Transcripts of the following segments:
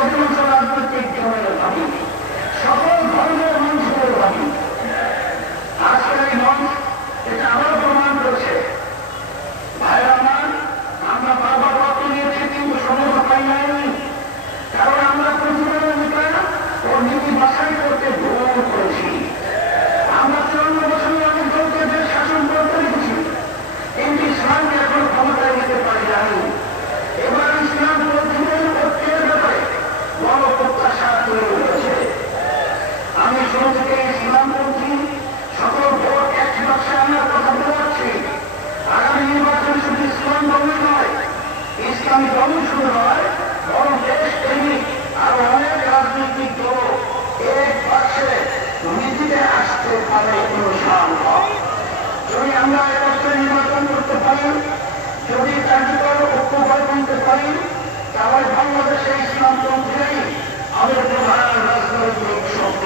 অধিকাংশ রাজনৈতিক দলের সকল নয়, বরং দেশ যদি আমরা একত্রে নির্বাচন করতে পারি, যদি কার্যকর ঐক্য পারি, তাহলে বাংলাদেশে ইসলামপন্থীরাই আমাদের প্রধান রাজনৈতিক শক্তি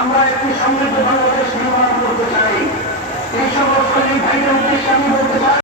আমরা একটি সমৃদ্ধ বাংলাদেশ নির্মাণ করতে চাই। এই সকল ভাইদের উদ্দেশ্যে আমি বলতে চাই